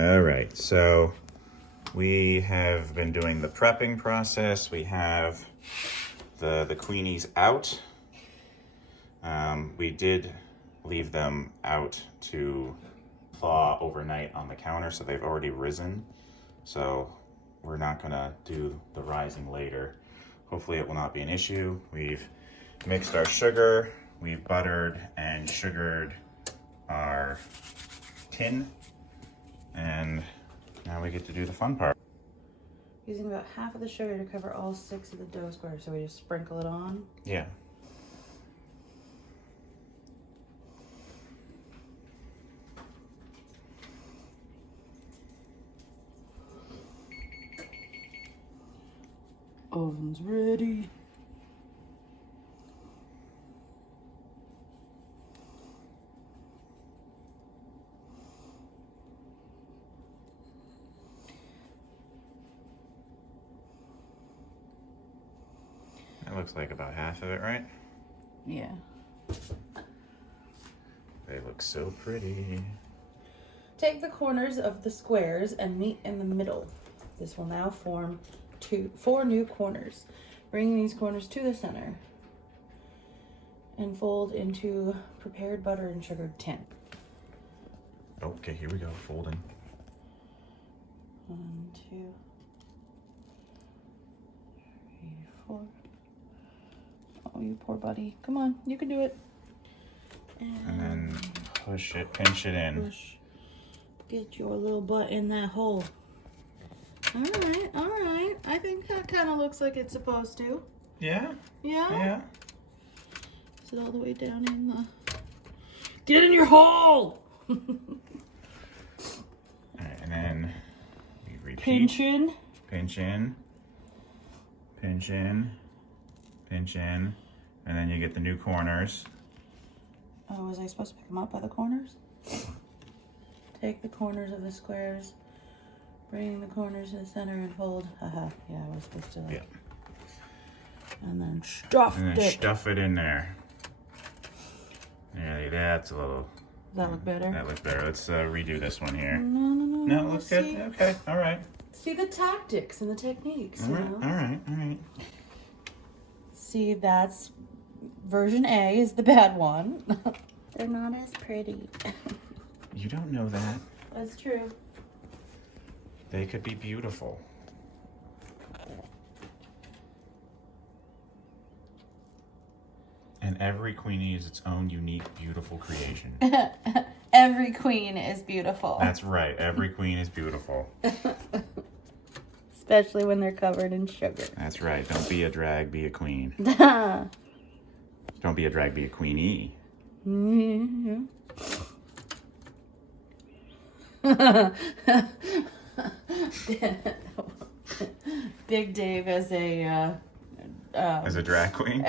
All right, so we have been doing the prepping process. We have the Kweenies out. We did leave them out to thaw overnight on the counter, so they've already risen. So we're not gonna do the rising later. Hopefully it will not be an issue. We've mixed our sugar, we've buttered and sugared our tin, and now we get to do the fun part. Using about half of the sugar to cover all 6 of the dough squares, so we just sprinkle it on. Yeah. Oven's ready. That looks like about half of it, right? Yeah. They look so pretty. Take the corners of the squares and meet in the middle. This will now form 4 new corners. Bring these corners to the center and fold into prepared butter and sugared tin. Okay, here we go, folding. 1, 2, 3, 4. Oh, you poor buddy. Come on, you can do it. And then push it, pinch it in. Push. Get your little butt in that hole. All right, all right. I think that kind of looks like it's supposed to. Yeah? Yeah? Yeah. Is it all the way down in the... Get in your hole! All right, and then we repeat. Pinch in. Pinch in. Pinch in. Pinch in. And then you get the new corners. Oh, was I supposed to pick them up by the corners? Take the corners of the squares, bring the corners to the center and fold. Haha, yeah, I was supposed to like... Yeah. And then stuff And then it. stuff it in there. Yeah, that's a little... Does that look better? That looks better. Let's redo this one here. No. No, it looks good. See? Okay, all right. See the tactics and the techniques, All you right, know? all right, all right. See, that's... Version A is the bad one. They're not as pretty. You don't know that. That's true. They could be beautiful. And every Queenie is its own unique, beautiful creation. Every queen is beautiful. That's right. Every queen is beautiful. Especially when they're covered in sugar. That's right. Don't be a drag, be a queen. Mm-hmm. Don't be a drag, be a queenie. Big Dave as a drag queen?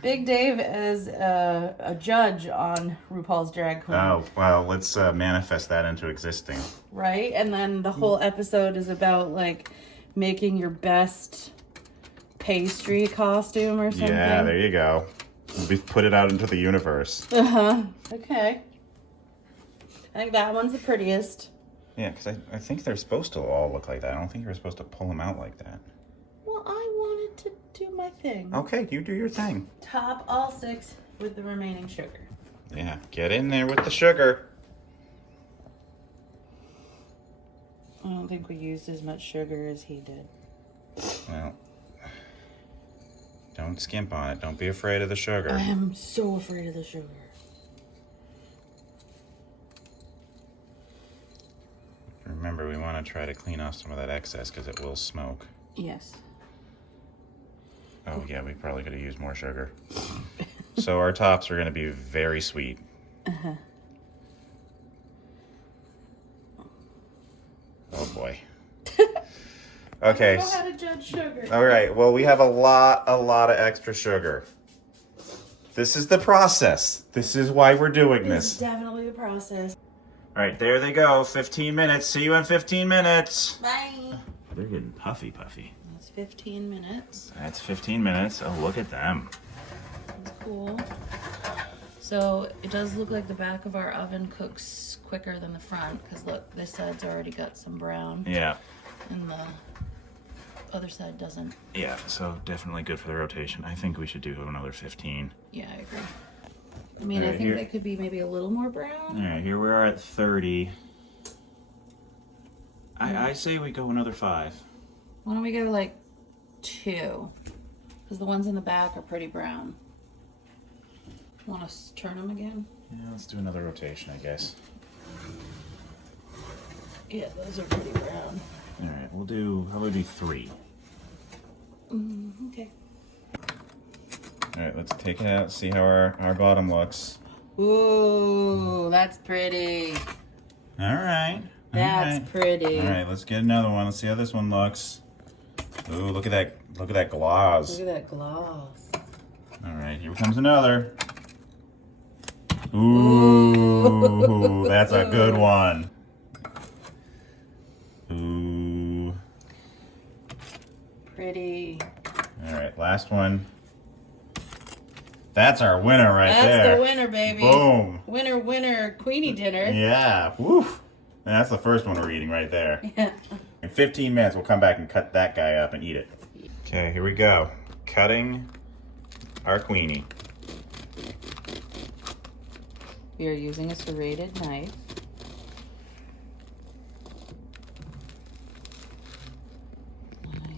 Big Dave as a judge on RuPaul's Drag Queen. Oh, well, let's manifest that into existing. Right? And then the whole episode is about like making your best pastry costume or something. Yeah, there you go. We've put it out into the universe. Okay. I think that one's the prettiest. Yeah, because I think they're supposed to all look like that. I don't think you're supposed to pull them out like that. Well, I wanted to do my thing. Okay, you do your thing. Top all 6 with the remaining sugar. Yeah, get in there with the sugar. I don't think we used as much sugar as he did. Well, don't skimp on it. Don't be afraid of the sugar. I am so afraid of the sugar. Remember, we want to try to clean off some of that excess because it will smoke. Yes. Oh, yeah, we probably could have used more sugar. So our tops are going to be very sweet. Uh-huh. Oh, boy. Okay. I don't know how to judge sugar. All right. Well, we have a lot of extra sugar. This is the process. This is why we're doing It's this. definitely the process. All right, there they go. 15 minutes. See you in 15 minutes. Bye. They're getting puffy. That's 15 minutes. That's 15 minutes. Oh, look at them. That's cool. So it does look like the back of our oven cooks quicker than the front, because look, this side's already got some brown. Yeah. And the other side doesn't. Yeah, so definitely good for the rotation. I think we should do another 15. Yeah, I agree. I mean, I think that could be maybe a little more brown. All right, here we are at 30. I say we go another 5. Why don't we go like 2? Because the ones in the back are pretty brown. Want to turn them again? Yeah, let's do another rotation, I guess. Yeah, those are pretty brown. All right, how about we do 3? Okay. All right, let's take it out, see how our bottom looks. Ooh, that's pretty. All right. That's pretty. All right, let's get another one. Let's see how this one looks. Ooh, look at that gloss. Look at that gloss. All right, here comes another. Ooh, that's a good one. Ooh. Pretty. All right, last one. That's our winner right there. That's the winner, baby. Boom. Winner, winner, Queenie dinner. Yeah, woof. And that's the first one we're eating right there. Yeah. In 15 minutes, we'll come back and cut that guy up and eat it. Okay, here we go. Cutting our Queenie. We are using a serrated knife.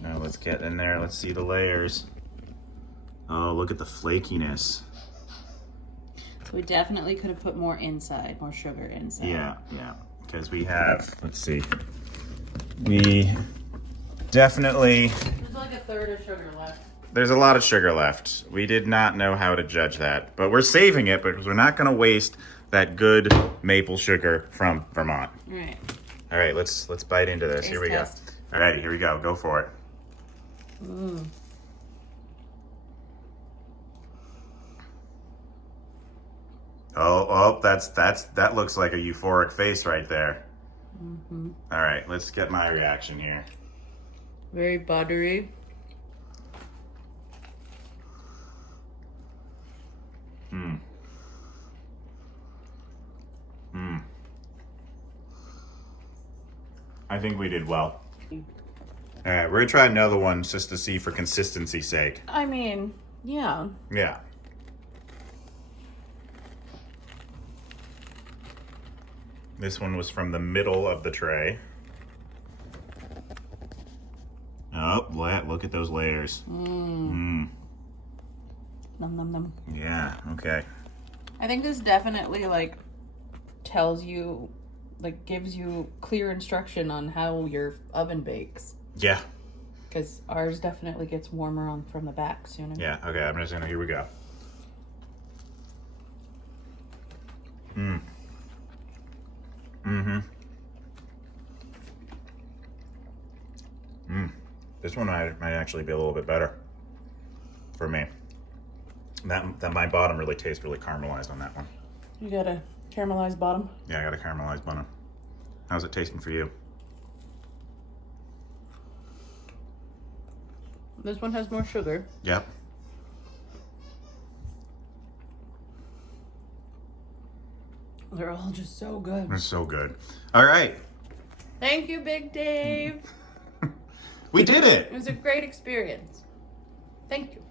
Now let's get in there. Let's see the layers. Oh, look at the flakiness. We definitely could have put more inside, more sugar inside. Yeah. Because we have, let's see. We definitely... There's like a third of sugar left. There's a lot of sugar left. We did not know how to judge that. But we're saving it because we're not going to waste that good maple sugar from Vermont. All right. All right, let's bite into this. Here we go. All right, here we go. Go for it. Mm. Oh, that looks like a euphoric face right there. Mm-hmm. All right, let's get my reaction here. Very buttery. I think we did well. All right, we're gonna try another one just to see for consistency's sake. I mean, yeah. Yeah. This one was from the middle of the tray. Oh, look at those layers. Num num num. Yeah, okay. I think this definitely like tells you, like gives you clear instruction on how your oven bakes. Yeah. Because ours definitely gets warmer on from the back sooner. Yeah, okay, I'm just gonna, here we go. This one might actually be a little bit better for me. That my bottom really tastes really caramelized on that one. You got a caramelized bottom? Yeah, I got a caramelized bottom. How's it tasting for you? This one has more sugar. Yep. They're all just so good. It's so good. All right. Thank you, Big Dave. We did it. It was a great experience. Thank you.